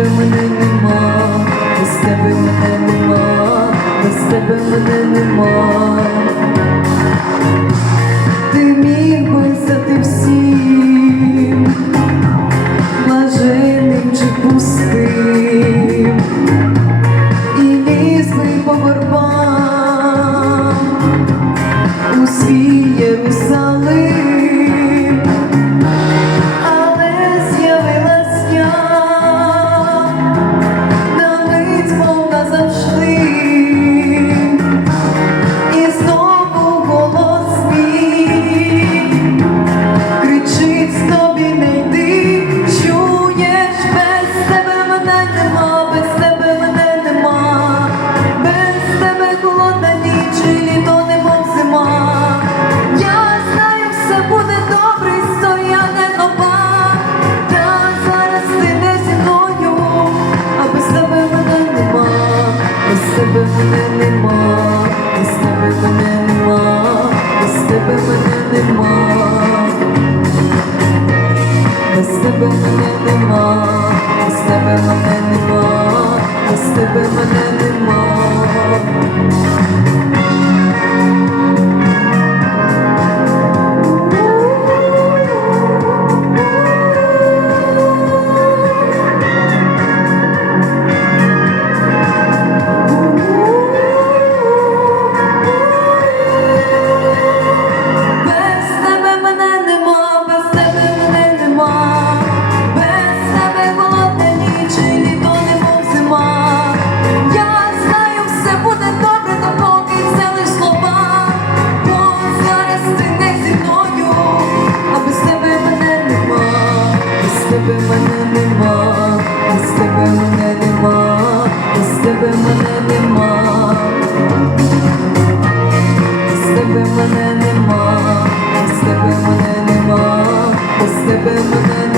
anymore. We're stepping anymore. We're stepping anymore. Без тебе мене нема, без тебе мене нема. тебе мене нема, з тебе мене нема, з тебе мене нема, з тебе мене нема.